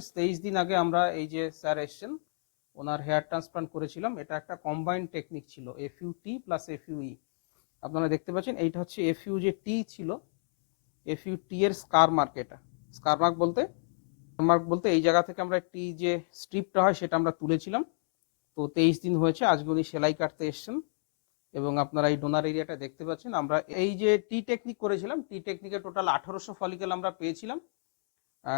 Friends 23 দিন আগে আমরা এই যে স্যার এসছেন ওনার হেয়ার ট্রান্সপ্লান্ট করেছিলাম। এটা একটা কম্বাইন্ড টেকনিক ছিল, FUT প্লাস FUE। আপনারা দেখতে পাচ্ছেন এইটা হচ্ছে FU যে টি ছিল, FUT এর স্কার মার্ক। এটা স্কার মার্ক বলতে এই জায়গা থেকে আমরা টি যে স্ট্রিপটা হয় সেটা আমরা তুলেছিলাম। তো 23 দিন হয়েছে, আজকে উনি সেলাই কাটতে এসছেন এবং আপনারা এই ডোনার এরিয়াটা দেখতে পাচ্ছেন। আমরা এই যে টি টেকনিক করেছিলাম, টি টেকনিকে টোটাল 1800 ফলিকেল আমরা পেয়েছিলাম।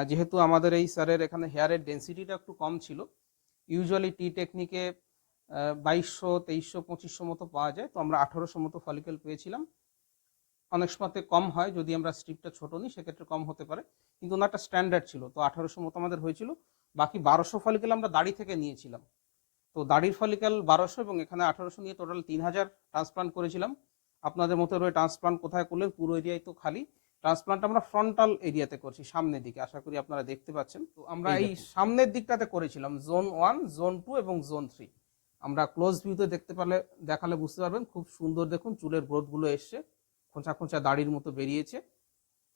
যেহেতু আমাদের এই স্যারের এখানে হেয়ারের ডেন্সিটিটা একটু কম ছিল, ইউজুয়ালি টি টেকনিকে 2200, 2300, 2500 মতো পাওয়া যায়, তো আমরা 1800 মতো ফলিকেল পেয়েছিলাম। অনেক সময়তে কম হয়, যদি আমরা স্ট্রিপটা ছোটো নিই সেক্ষেত্রে কম হতে পারে, কিন্তু ওনারটা স্ট্যান্ডার্ড ছিল, তো 1800 মতো আমাদের হয়েছিল। বাকি 1200 ফলিকেল আমরা দাড়ি থেকে নিয়েছিলাম। তো দাড়ির ফলিকেল 1200 এবং এখানে 1800 নিয়ে টোটাল 3000 ট্রান্সপ্লান্ট করেছিলাম। আপনাদের মতো রয়ে ট্রান্সপ্লান্ট কোথায় করলেন, পুরো এরিয়ায় তো খালি। ট্রান্সপ্লান্ট আমরা ফ্রন্টাল এরিয়াতে করছি, সামনের দিকে, আশা করি আপনারা দেখতে পাচ্ছেন। তো আমরা এই সামনের দিকটাতে করেছিলাম, জোন 1, জোন 2 এবং জোন 3। আমরা ক্লোজ ভিউতে দেখালে বুঝতে পারবেন, খুব সুন্দর দেখুন চুলের গ্রোথগুলো এসছে, খোঁচা খোঁচা দাড়ির মতো বেরিয়েছে।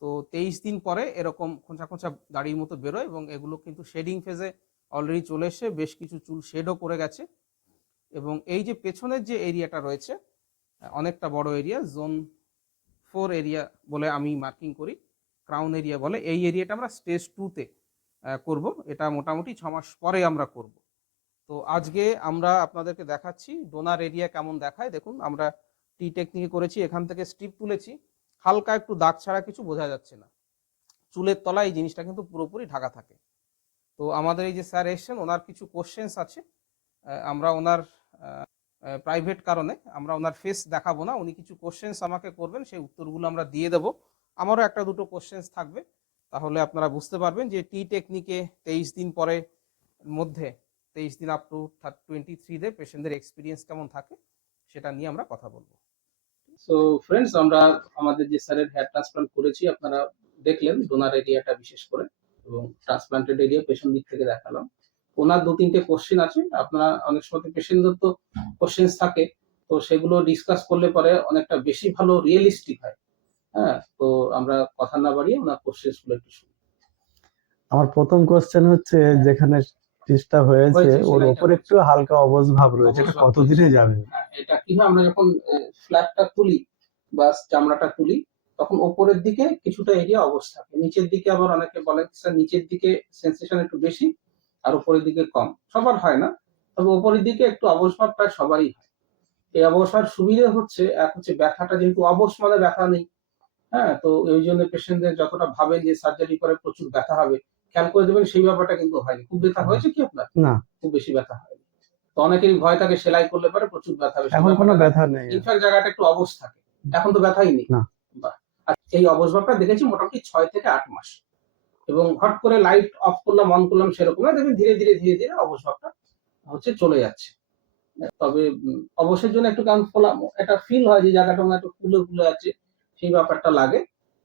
তো 23 দিন পরে এরকম খোঁচা খোঁচা দাড়ির মতো বেরোয় এবং এগুলো কিন্তু শেডিং ফেজে অলরেডি চলে এসছে, বেশ কিছু চুল শেডও করে গেছে। এবং এই যে পেছনের যে এরিয়াটা রয়েছে অনেকটা বড় এরিয়া, জোন 4 এরিয়া বলে আমি মার্কিং করি, ক্রাউন এরিয়া বলে। এই এরিয়াটা আমরা স্টেজ 2-তে করব, এটা মোটামুটি 6 মাস পরে আমরা করব। তো আজকে আমরা আপনাদেরকে দেখাচ্ছি ডোনার এরিয়া কেমন দেখায়। দেখুন আমরা টি টেকনিকে করেছি, এখান থেকে স্ট্রিপ তুলেছি, হালকা একটু দাগ ছাড়া কিছু বোঝা যাচ্ছে না, চুলের তলায় এই জিনিসটা কিন্তু পুরোপুরি ঢাকা থাকে। তো আমাদের এই যে স্যার এসছেন, ওনার কিছু কোশ্চেন্স আছে, আমরা ওনার প্রাইভেট কারণে আমরা ওনার ফেস দেখাবো না, উনি কিছু কোশ্চেন্স আমাকে করবেন, সেই উত্তরগুলো আমরা দিয়ে দেবো। আমারও একটা দুটো কোশ্চেন্স থাকবে, তাহলে আপনারা বুঝতে পারবেন যে টি টেকনিকে 23 দিন পরে মধ্যে 23 দিন আপ টু 23 ডে পেশেন্টদের এক্সপিরিয়েন্স কেমন থাকে সেটা নিয়ে আমরা কথা বলবো। সো ফ্রেন্ডস, আমরা আমাদের যে স্যারের হেয়ার ট্রান্সপ্লান্ট করেছি আপনারা দেখলেন ডোনার এরিয়াটা বিশেষ করে, এবং ট্রান্সপ্লান্টেড এরিয়া পেছন দিক থেকে দেখালাম। ওনার 2-3টে কোশ্চেন আছে, আপনারা অনেক সময় পেশেন্টদের তো কোশ্চেন থাকে, তো সেগুলো ডিসকাস করলে পরে অনেকটা বেশি ভালো রিয়েলিস্টিক হয়। হ্যাঁ, তো আমরা কথা না বাড়িয়ে ওনার কোশ্চেনগুলো একটু শুনি। আমার প্রথম কোশ্চেন হচ্ছে, যেখানে টিসটা হয়েছে ওর উপর একটু হালকা অবশ ভাব রয়েছে, এটা কতদিনে যাবে? হ্যাঁ, এটা কি হয়, আমরা যখন ফ্ল্যাটটা তুলি বা চামড়াটা তুলি তখন উপরের দিকে কিছুটা এরিয়া অবশ থাকে, নিচের দিকে আবার অনেকে বলে স্যার নিচের দিকে সেন্সেশন একটু বেশি আর উপরের দিকে কম। সবার হয় না, তবে উপরের দিকে একটু অবশ ভাব প্রায় সবারই হয়। এই অবসার সুবিধা হচ্ছে, এক হচ্ছে ব্যথাটা যেহেতু অবশ মানে ব্যথা নেই। হ্যাঁ, তো এই জন্য পেশেন্টদের যতটা ভাবেন যে সার্জারি করে প্রচুর ব্যথা হবে, খেয়াল করে দেবেন সেই ব্যাপারটা কিন্তু হয়নি। খুব ব্যথা হয়েছে কি আপনার? না, খুব বেশি ব্যথা হয়নি। তো অনেকেরই ভয় থাকে সেলাই করলে পরে প্রচুর ব্যথা হবে, এখন কোনো ব্যথা নেই, ইনফ্যাক্ট জায়গাটা একটু অবশ থাকে, এখন তো ব্যথাই নেই। আর এই অবশ ভাবটা দেখেছি মোটামুটি 6 থেকে 8 মাস, এবং হট করে লাইট অফ করলাম অন করলাম সেরকম না, দেখবেন ধীরে ধীরে ধীরে ধীরে অবশ ভাবটা হচ্ছে চলে যাচ্ছে। তবে অবশ্যের জন্য একটু কারণ ফোলা একটা ফিল হয় যে জায়গাটা একটু ফুলে ফুলে আছে, সেই ব্যাপারটা লাগে,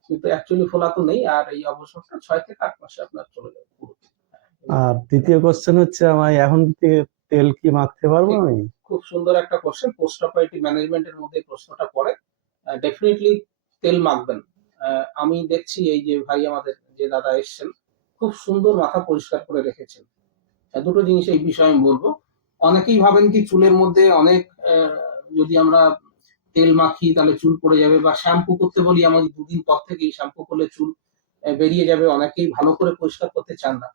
কিন্তু অ্যাকচুয়ালি ফোলা তো নেই। আর এই অবসরটা 6 থেকে 8 মাসে আপনার চলে যাবে পুরো। আর দ্বিতীয় কোশ্চেন হচ্ছে, আমি এখন তেল কি মাখতে পারবো? আমি খুব সুন্দর একটা কোশ্চেন, পোস্ট অপারেটিভ ম্যানেজমেন্টের মধ্যে প্রশ্নটা পড়ে। ডেফিনেটলি তেল মাখবেন। আমি দেখছি এই যে ভাই আমাদের যে দাদা এসছেন খুব সুন্দর মাথা পরিষ্কার করে রেখেছেন। দুটো জিনিস এই বিষয়ে আমি বলবো। অনেকেই ভাবেন কি চুলের মধ্যে অনেক যদি আমরা তেল মাখি তাহলে চুল পড়ে যাবে, বা শ্যাম্পু করতে বলি আমাদের 2 দিন পর থেকেই শ্যাম্পু করলে চুল বেরিয়ে যাবে, অনেকেই ভালো করে পরিষ্কার করতে চান না।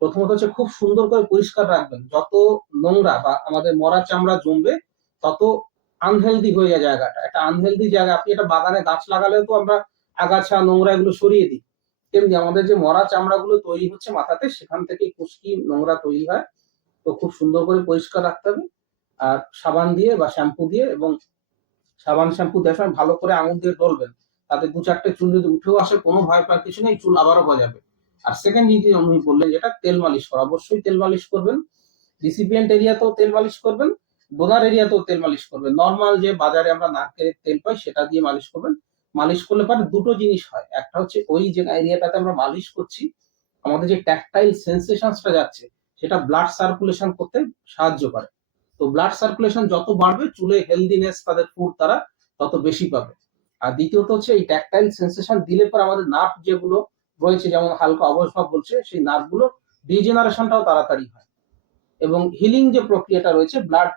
প্রথমত হচ্ছে খুব সুন্দর করে পরিষ্কার রাখবেন, যত নোংরা বা আমাদের মরা চামড়া জমবে তত আনহেলদি হয়ে যায় জায়গাটা। একটা আনহেলদি জায়গা, আপনি একটা বাগানে গাছ লাগালেও তো আমরা আগাছা নোংরা এগুলো সরিয়ে দিই, তেমনি আমাদের যে মরা চামড়াগুলো তৈরি হচ্ছে মাথাতে সেখান থেকে খুশকি নোংরা তৈরি হয়। তো খুব সুন্দর করে পরিষ্কার রাখতে হবে, আর সাবান দিয়ে বা শ্যাম্পু দিয়ে, এবং সাবান শ্যাম্পু দেওয়ার সময় ভালো করে আঙুল দিয়ে ডলবেন, তাতে 2-4টে চুল যদি উঠেও আসে কোনো ভয় পাওয়ার কিছু নেই, চুল আবারও গজাবে। আর সেকেন্ড জিনিস আমি বললেন যেটা তেল মালিশ করা, অবশ্যই তেল মালিশ করবেন। রিসিপিয়েন্ট এরিয়াতেও তেল মালিশ করবেন, ডোনার এরিয়াতেও তেল মালিশ করবেন। নর্মাল যে বাজারে আমরা নারকেলের তেল পাই সেটা দিয়ে মালিশ করবেন। মালিশ করলে পরে দুটো জিনিস হয়, একটা হচ্ছে ওই যে এরিয়াটাতে আমরা মালিশ করছি আমাদের যে ট্যাকটাইল সেন্সেশনসটা যাচ্ছে সেটা ব্লাড সার্কুলেশন করতে সাহায্য করে। তো ব্লাড সার্কুলেশন যত বাড়বে চুলে হেলদিনেস তাদের ফুড তারা তত বেশি পাবে। আর দ্বিতীয়ত হচ্ছে এই ট্যাকটাইল সেন্সেশন দিলে পর আমাদের নার্ভ যেগুলো রয়েছে, যেমন হালকা অবশ ভাব বলছে, সেই নার্ভগুলো ডিজেনারেশনটাও তাড়াতাড়ি হয়, এবং হিলিং যে প্রক্রিয়াটা রয়েছে ব্লাড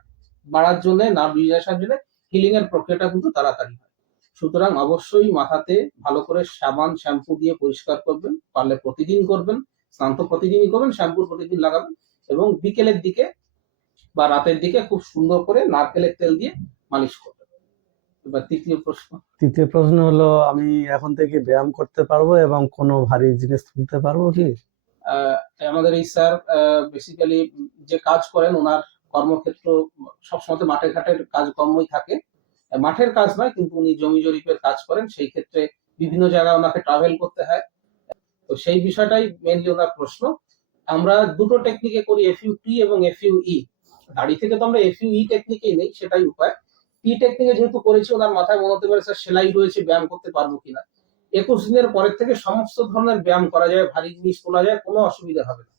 বাড়ার জন্য, নার্ভ রিজেনারেশনের জন্য হিলিং এর প্রক্রিয়াটা কিন্তু তাড়াতাড়ি হয়। সুতরাং অবশ্যই মাথাতে ভালো করে সাবান শ্যাম্পু দিয়ে পরিষ্কার করবেন, পারলে প্রতিদিন করবেন, স্নান তো প্রতিদিনই করবেন, শ্যাম্পু প্রতিদিন লাগাবেন, এবং বিকেলের দিকে বা রাতের দিকে খুব সুন্দর করে নারকেলের তেল দিয়ে মালিশ করবেন। এবার তৃতীয় প্রশ্ন। তৃতীয় প্রশ্ন হলো, আমি এখন থেকে ব্যায়াম করতে পারবো এবং কোনো ভারী জিনিস তুলতে পারবো কি? আমাদের এই স্যার বেসিক্যালি যে কাজ করেন, ওনার কর্মক্ষেত্র সবসময় মাঠে ঘাটের কাজকর্মই থাকে। মাঠের কাজ নয়, কিন্তু উনি জমি জরিপের কাজ করেন, সেই ক্ষেত্রে বিভিন্ন জায়গায় ওনাকে ট্রাভেল করতে হয়। তো সেই বিষয়টাই মেনলি ওনার প্রশ্ন। আমরা দুটো টেকনিকে করি, FUT এবং FUE। দাড়ি থেকে তো আমরা FUE টেকনিকেই নেই, সেটাই উপায়। টি টেকনিকে যেহেতু করেছি, ওনার মাথায় মনে হতে পারে স্যার সেলাই রয়েছে, ব্যায়াম করতে পারবো কিনা। 21 দিনের পরের থেকে সমস্ত ধরনের ব্যায়াম করা যায়, ভারী জিনিস তোলা যায়, কোনো অসুবিধা হবে না।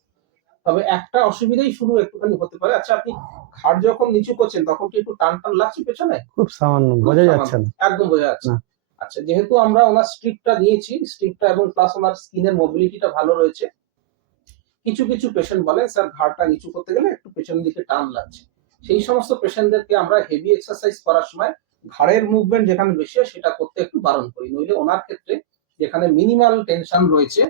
তবে একটা অসুবিধাই শুরু একটুখানি হতে পারে। আচ্ছা, আপনি ঘাড় যখন নিচু করছেন তখন কি একটু টান টান লাগছে পেছনে? খুব সামান্য, খুব বোঝা সামান্য, যাচ্ছে না। একদম বোঝা যাচ্ছে না। না। আচ্ছা, যেহেতু আমরা ওনার স্ট্রিপটা নিয়েছি, স্ট্রিপটা এবং প্লাস ওনার স্কিনের মোবিলিটিটা ভালো রয়েছে, কিছু কিছু পেশেন্ট বলেন স্যার ঘাড়টা নিচু করতে গেলে একটু পেছনের দিকে টান লাগছে। সেই সমস্ত পেশেন্টদেরকে আমরা হেভি এক্সারসাইজ করার সময় ঘাড়ের মুভমেন্ট যেখানে বেশি হয় সেটা করতে একটু বারণ করি। নইলে ওনার ক্ষেত্রে যেখানে মিনিমাল টেনশন রয়েছে,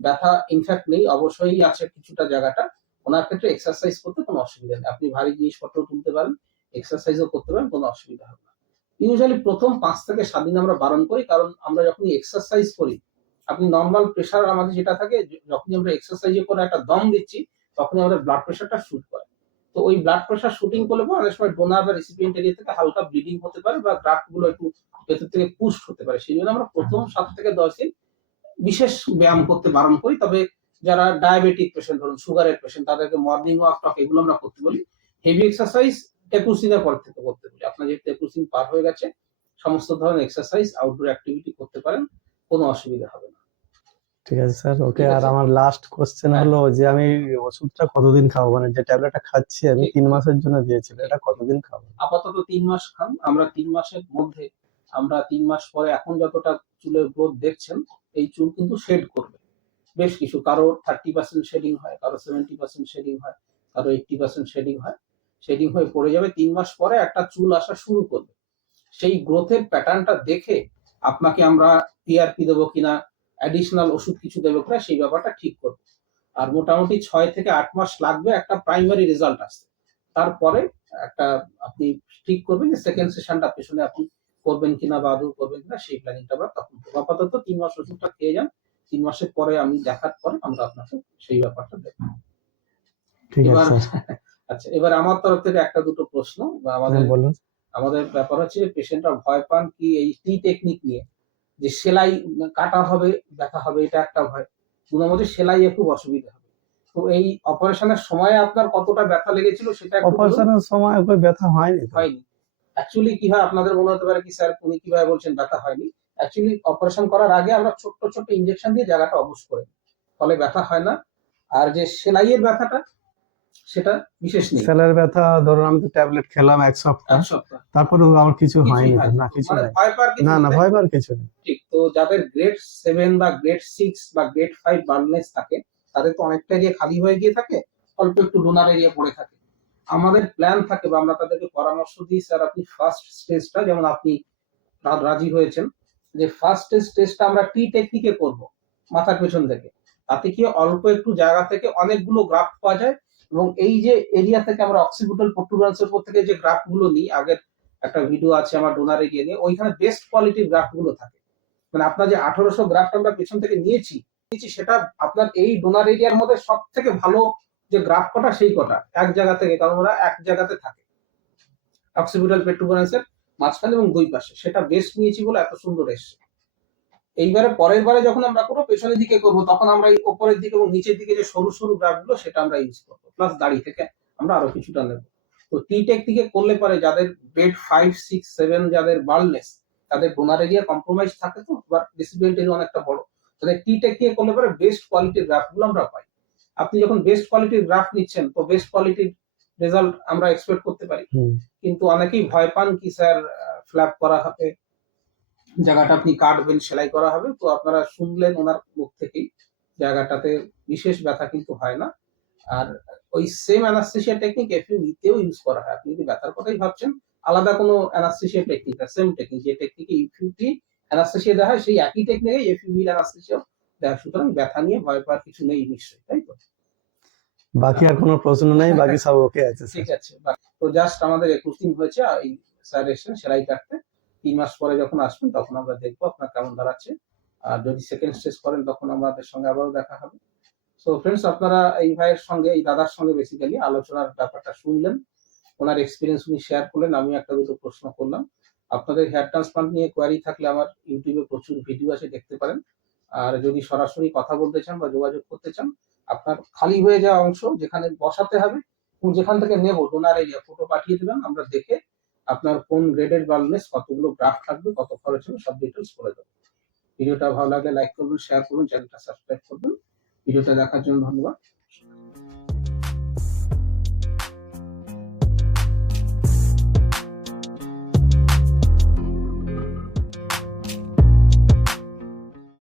ব্যথা ইনফ্যাক্ট নেই, অবশ্যই আছে কিছুটা জায়গাটা, ওনার ক্ষেত্রে এক্সারসাইজ করতে কোনো অসুবিধা নেই। আপনি ভারী জিনিসপত্র তুলতে পারেন, এক্সারসাইজও করতে পারেন, কোনো অসুবিধা হবে না। ইউজুয়ালি প্রথম 5 থেকে 7 দিন আমরা বারণ করি, কারণ আমরা যখন এক্সারসাইজ করি, আপনি নর্মাল প্রেশার আমাদের যেটা থাকে, যখন আমরা এক্সারসাইজে করে একটা দম দিচ্ছি, তখন আমাদের ব্লাড প্রেশারটা শুট করে। তো ওই ব্লাড প্রেশার শুটিং করলে অনেক সময় ডোনার বা রেসিপিয়েন্ট এরিয়া থেকে হালকা ব্লিডিং হতে পারে, বা গ্রাফট গুলো একটু ভেতর থেকে পুশ হতে পারে। সেই জন্য আমরা প্রথম 7 থেকে 10 দিন বিশেষ ব্যায়াম করতে বারণ করি। তবে যারা ডায়াবেটিক পেশেন্ট, ধরুন সুগারের পেশেন্ট, তাদেরকে মর্নিং ওয়াক টক এগুলো আমরা করতে বলি। হেভি এক্সারসাইজ 21 দিনের পর থেকে করতে বলি। আপনার যেহেতু 21 দিন পার হয়ে গেছে, সমস্ত ধরনের এক্সারসাইজ আউটডোর অ্যাক্টিভিটি করতে পারেন, কোনো অসুবিধা হবে না। ঠিক আছে স্যার, ওকে। ঠিক আর আছে। আমার লাস্ট কোশ্চেন হ্যাঁ। হলো যে আমি ওষুধটা কতদিন খাবো, মানে যে ট্যাবলেটটা খাচ্ছি আমি ঠিক। 3 মাসের জন্য দিয়েছিল, এটা কতদিন খাবো? আপাতত 3 মাস খান। আমরা 3 মাসের মধ্যে, আমরা 3 মাস পরে এখন যতটা চুলের গ্রোথ দেখছেন, এই চুল কিন্তু শেড করবে বেশ কিছু। কারো 30% শেডিং হয়, কারো 70% শেডিং হয়, কারো 80% শেডিং হয়। শেডিং হয়ে পড়ে যাবে, 3 মাস পরে একটা চুল আসা শুরু করবে। সেই গ্রোথের প্যাটার্নটা দেখে আপনাকে আমরা টিআরপি দেবো কিনা, অ্যাডিশনাল ওষুধ কিছু দেবো কিনা, সেই ব্যাপারটা ঠিক করবো। আর মোটামুটি 6 থেকে 8 মাস লাগবে একটা প্রাইমারি রেজাল্ট আসতে। তারপরে একটা আপনি ঠিক করবেন যে সেকেন্ড সেশনটা পেছনে আপনি করবেন কিনা বা আদৌ করবেন কিনা, সেই প্ল্যানিংটা আমরা তখন করবো। আপাতত 3 মাস ওষুধটা খেয়ে যান, 3 মাসের পরে আমি দেখার পরে আমরা আপনাকে সেই ব্যাপারটা দেবো। ঠিক আছে এবার স্যার। আচ্ছা, এবার আমার তরফ থেকে একটা দুটো প্রশ্ন, বা আমাদের হ্যাঁ, বলুন। আমাদের ব্যাপার হচ্ছে যে পেশেন্টরা ভয় পান কি এই টি টেকনিক নিয়ে, যে সেলাই কাটা হবে, ব্যথা হবে, এটা একটা ভয়। 2 নম্বরে সেলাইয়ে খুব অসুবিধা হবে। তো এই অপারেশনের সময় আপনার কতটা ব্যথা লেগেছিল সেটা একটু বলুন। অপারেশনের সময় ওই ব্যথা হয়নি তো। হয়নি। অ্যাকচুয়ালি কি হয়, আপনাদের মনে হতে পারে কি স্যার উনি কিভাবে বলছেন ব্যথা হয়নি। অ্যাকচুয়ালি অপারেশন করার আগে আমরা ছোট্ট ছোট্ট ইনজেকশন দিয়ে জায়গাটা অবশ করে দিই। ফলে ব্যথা হয় না। আর যে সেলাইয়ের ব্যথাটা, সেটা বিশেষ নেই। সেলের ব্যথা ধরুন আমি তো ট্যাবলেট খেলাম 1 সপ্তাহ, 1 সপ্তাহ তারপরেও আমার কিছু কিছুই হয়নি তো। হয়নি। না, কিছু মানে নাই। ভয় পাওয়ার কিছু না নেই, না, তাই ভয় তো? পাওয়ার কিছু নেই। ঠিক। তো যাদের গ্রেড 7 বা গ্রেড 6 বা গ্রেড 5 বার্নলেস থাকে, তাদের তো অনেকটা এরিয়া খালি হয়ে গিয়ে থাকে, অল্প একটু ডোনার এরিয়া পড়ে থাকে। আমাদের প্ল্যান থাকে বা আমরা তাদেরকে পরামর্শ দিই, স্যার আপনি ফার্স্ট স্টেজটা, যেমন আপনি রাজি হয়েছেন যে ফার্স্ট স্টেজটা আমরা টি টেকনিকে করব, মাথার পেছন থেকে। তাতে কি অল্প একটু জায়গা থেকে অনেকগুলো গ্রাফট পাওয়া যায়, এবং এই যে এরিয়া থেকে আমরা অক্সিপিটাল প্রোট্রুবেন্সের উপর থেকে যে গ্রাফট গুলো নিই, আগের একটা ভিডিও আছে আমার ডোনারে গিয়ে নিয়ে, ওইখানে বেস্ট কোয়ালিটির গ্রাফট গুলো থাকে। মানে আপনার যে 1800 গ্রাফট আমরা পেছন থেকে নিয়েছি, সেটা আপনার এই ডোনার এরিয়ার মধ্যে সব থেকে ভালো যে গ্রাফট কটা, সেই কটা এক জায়গা থেকে, কারণ ওরা এক জায়গাতে থাকে অক্সিপিটাল প্রোট্রুবেন্সের মাঝখানে এবং দুই পাশে, সেটা বেস্ট নিয়েছি বলে এত সুন্দর এসছে। এইবারে পরের বারে যখন আমরা করবো, পেছনের দিকে করবো, তখন আমরা এই উপরের দিকে এবং নিচের দিকে যে সরু সরু গ্রাফট গুলো, সেটা আমরা ইউজ করবো, প্লাস দাড়ি থেকে আমরা আরো কিছুটা নেবো। তো টি টেকনিকে করলে পরে যাদের বেড 5, 6, 7, যাদের বার্নলেস, তাদের ডোনার এরিয়া কম্প্রোমাইজ থাকে, তো বা রিসিপিয়েন্ট এরিয়া অনেকটা বড়, তাদের টি টেকনিকে করলে পরে বেস্ট কোয়ালিটির গ্রাফট গুলো আমরা পাই। আপনি যখন বেস্ট কোয়ালিটির গ্রাফট নিচ্ছেন, তো বেস্ট কোয়ালিটির রেজাল্ট আমরা এক্সপেক্ট করতে পারি। কিন্তু অনেকেই ভয় পান কি স্যার ফ্ল্যাপ করা হবে, জায়গাটা আপনি কাটবেন, সেলাই করা হবে। তো আপনারা শুনলেন ওনার মুখ থেকেই জায়গাটাতে বিশেষ ব্যথা কিন্তু হয় না। আর ওই সেম অ্যানাস্থেসিয়া টেকনিক এফইউই তেও ইউজ করা হয়। আপনি যদি ব্যথার কথাই ভাবছেন, আলাদা কোনো অ্যানাস্থেসিয়া টেকনিক না, সেম টেকনিক, যে টেকনিকে ইউটি অ্যানাস্থেসিয়া দেওয়া হয় সেই একই টেকনিকে এফইউই অ্যানাস্থেসিয়া দেওয়া হয়। সুতরাং ব্যথা নিয়ে ভয় পাওয়ার কিছু নেই নিশ্চয়ই, তাই তো? বাকি আর কোনো প্রশ্ন নাই, বাকি সব ওকে আছে ঠিক স্যার। আছে, তো জাস্ট আমাদের 21 দিন হয়েছে এই স্যার এসেছেন সেলাই কাটতে। 3 মাস পরে যখন আসবেন তখন আমরা দেখবো আপনার কেমন দাঁড়াচ্ছে। আর যদি সেকেন্ড স্টেজ করেন তখন আমাদের সঙ্গে আবারও দেখা হবে। সো ফ্রেন্ডস, আপনারা এই ভাইয়ের সঙ্গে, এই দাদার সঙ্গে বেসিক্যালি আলোচনার ব্যাপারটা শুনলেন, ওনার এক্সপিরিয়েন্স উনি শেয়ার করলেন, আমি একটা দুটো প্রশ্ন করলাম। আপনাদের হেয়ার ট্রান্সপ্লান্ট নিয়ে কোয়ারি থাকলে আমার ইউটিউবে প্রচুর ভিডিও আছে, দেখতে পারেন। আর যদি সরাসরি কথা বলতে চান বা যোগাযোগ করতে চান, আপনার খালি হয়ে যাওয়া অংশ যেখানে বসাতে হবে এবং যেখান থেকে নেব ডোনার এরিয়া ফটো পাঠিয়ে দেবেন, আমরা দেখে আপনার কোন গ্রেডের বালনেস, কতগুলো গ্রাফট লাগবে, কত খরচ হবে, সব ডিটেলস করে দেবো। ভিডিওটা ভালো লাগলে লাইক করবেন, শেয়ার করবেন, চ্যানেলটা সাবস্ক্রাইব করবেন। ভিডিওটা দেখার জন্য ধন্যবাদ।